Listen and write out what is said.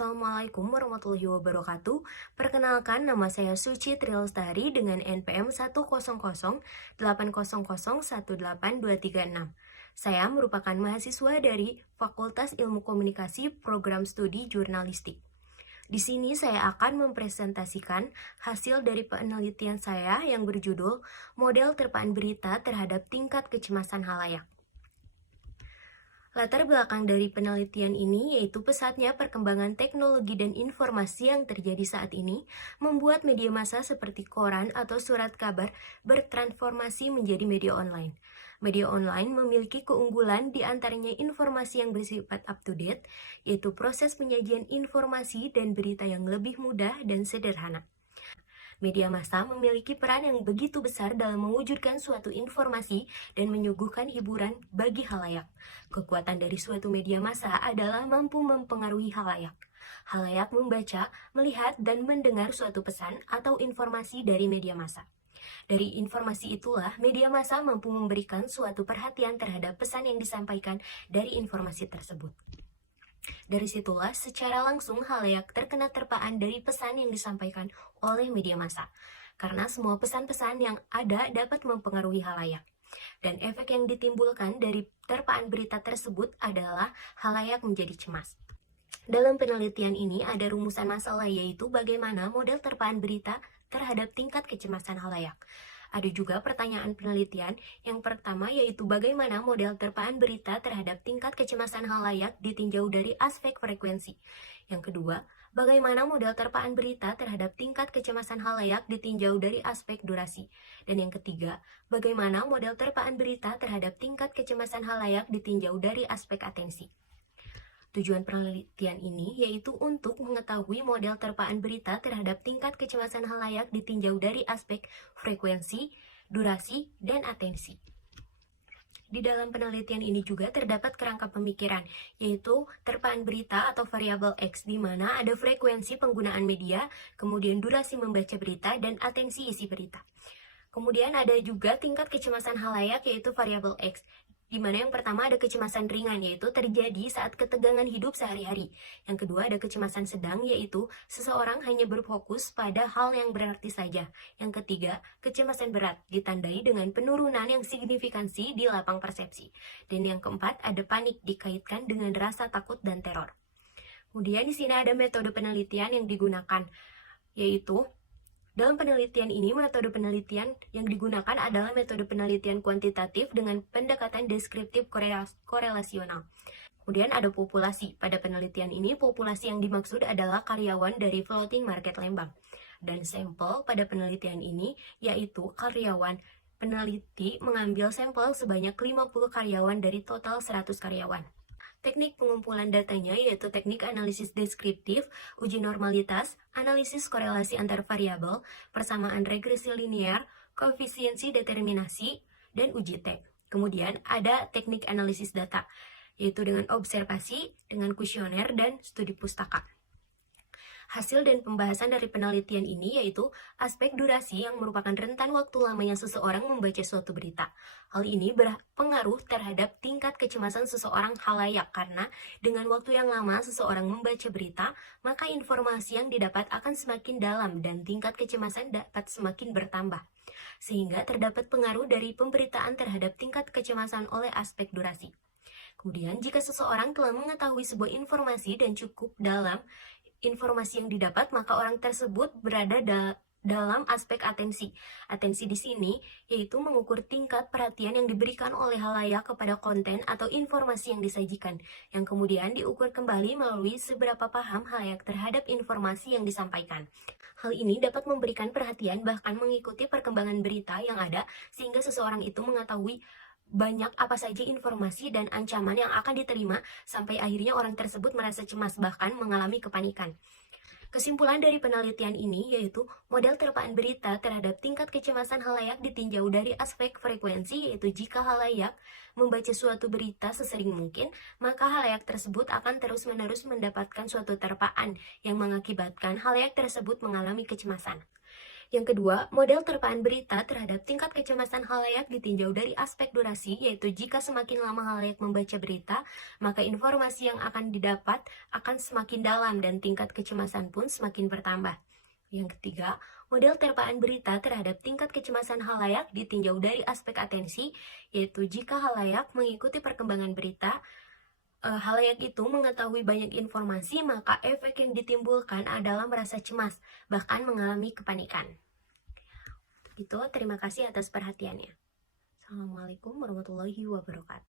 Assalamualaikum warahmatullahi wabarakatuh. Perkenalkan, nama saya Suci Trilestari dengan NPM 10080818236. Saya merupakan mahasiswa dari Fakultas Ilmu Komunikasi Program Studi Jurnalistik. Di sini saya akan mempresentasikan hasil dari penelitian saya yang berjudul Model Terpaan Berita Terhadap Tingkat Kecemasan Halayak. Latar belakang dari penelitian ini yaitu pesatnya perkembangan teknologi dan informasi yang terjadi saat ini membuat media massa seperti koran atau surat kabar bertransformasi menjadi media online. Media online memiliki keunggulan di antaranya informasi yang bersifat up-to-date, yaitu proses penyajian informasi dan berita yang lebih mudah dan sederhana. Media massa memiliki peran yang begitu besar dalam mewujudkan suatu informasi dan menyuguhkan hiburan bagi halayak. Kekuatan dari suatu media massa adalah mampu mempengaruhi halayak. Halayak membaca, melihat, dan mendengar suatu pesan atau informasi dari media massa. Dari informasi itulah, media massa mampu memberikan suatu perhatian terhadap pesan yang disampaikan dari informasi tersebut. Dari situlah secara langsung halayak terkena terpaan dari pesan yang disampaikan oleh media massa. Karena semua pesan-pesan yang ada dapat mempengaruhi halayak. Dan efek yang ditimbulkan dari terpaan berita tersebut adalah halayak menjadi cemas. Dalam penelitian ini ada rumusan masalah yaitu bagaimana model terpaan berita terhadap tingkat kecemasan halayak. Ada juga pertanyaan penelitian. Yang pertama yaitu bagaimana model terpaan berita terhadap tingkat kecemasan halayak ditinjau dari aspek frekuensi. Yang kedua, bagaimana model terpaan berita terhadap tingkat kecemasan halayak ditinjau dari aspek durasi. Dan yang ketiga, bagaimana model terpaan berita terhadap tingkat kecemasan halayak ditinjau dari aspek atensi. Tujuan penelitian ini yaitu untuk mengetahui model terpaan berita terhadap tingkat kecemasan halayak ditinjau dari aspek frekuensi, durasi, dan atensi. Di dalam penelitian ini juga terdapat kerangka pemikiran, yaitu terpaan berita atau variabel X, di mana ada frekuensi penggunaan media, kemudian durasi membaca berita, dan atensi isi berita. Kemudian ada juga tingkat kecemasan halayak, yaitu variabel X, di mana yang pertama ada kecemasan ringan, yaitu terjadi saat ketegangan hidup sehari-hari. Yang kedua ada kecemasan sedang, yaitu seseorang hanya berfokus pada hal yang berarti saja. Yang ketiga, kecemasan berat, ditandai dengan penurunan yang signifikansi di lapang persepsi. Dan yang keempat, ada panik, dikaitkan dengan rasa takut dan teror. Kemudian di sini ada metode penelitian yang digunakan, yaitu dalam penelitian ini, metode penelitian yang digunakan adalah metode penelitian kuantitatif dengan pendekatan deskriptif korelasional. Kemudian ada populasi. Pada penelitian ini, populasi yang dimaksud adalah karyawan dari Floating Market Lembang. Dan sampel pada penelitian ini yaitu karyawan. Peneliti mengambil sampel sebanyak 50 karyawan dari total 100 karyawan. Teknik pengumpulan datanya yaitu teknik analisis deskriptif, uji normalitas, analisis korelasi antar variabel, persamaan regresi linear, koefisiensi determinasi, dan uji T. Kemudian ada teknik analisis data, yaitu dengan observasi, dengan kuesioner, dan studi pustaka. Hasil dan pembahasan dari penelitian ini yaitu aspek durasi yang merupakan rentan waktu lamanya seseorang membaca suatu berita. Hal ini berpengaruh terhadap tingkat kecemasan seseorang halayak karena dengan waktu yang lama seseorang membaca berita, maka informasi yang didapat akan semakin dalam dan tingkat kecemasan dapat semakin bertambah. Sehingga terdapat pengaruh dari pemberitaan terhadap tingkat kecemasan oleh aspek durasi. Kemudian jika seseorang telah mengetahui sebuah informasi dan cukup dalam informasi yang didapat, maka orang tersebut berada dalam aspek atensi. Atensi di sini yaitu mengukur tingkat perhatian yang diberikan oleh halayak kepada konten atau informasi yang disajikan, yang kemudian diukur kembali melalui seberapa paham halayak terhadap informasi yang disampaikan. Hal ini dapat memberikan perhatian bahkan mengikuti perkembangan berita yang ada sehingga seseorang itu mengetahui banyak apa saja informasi dan ancaman yang akan diterima sampai akhirnya orang tersebut merasa cemas bahkan mengalami kepanikan. Kesimpulan dari penelitian ini yaitu model terpaan berita terhadap tingkat kecemasan halayak ditinjau dari aspek frekuensi, yaitu jika halayak membaca suatu berita sesering mungkin, maka halayak tersebut akan terus-menerus mendapatkan suatu terpaan yang mengakibatkan halayak tersebut mengalami kecemasan. Yang kedua, model terpaan berita terhadap tingkat kecemasan khalayak ditinjau dari aspek durasi, yaitu jika semakin lama khalayak membaca berita, maka informasi yang akan didapat akan semakin dalam dan tingkat kecemasan pun semakin bertambah. Yang ketiga, model terpaan berita terhadap tingkat kecemasan khalayak ditinjau dari aspek atensi, yaitu jika khalayak mengikuti perkembangan berita, khalayak itu mengetahui banyak informasi, maka efek yang ditimbulkan adalah merasa cemas, bahkan mengalami kepanikan. Itu, terima kasih atas perhatiannya. Assalamualaikum warahmatullahi wabarakatuh.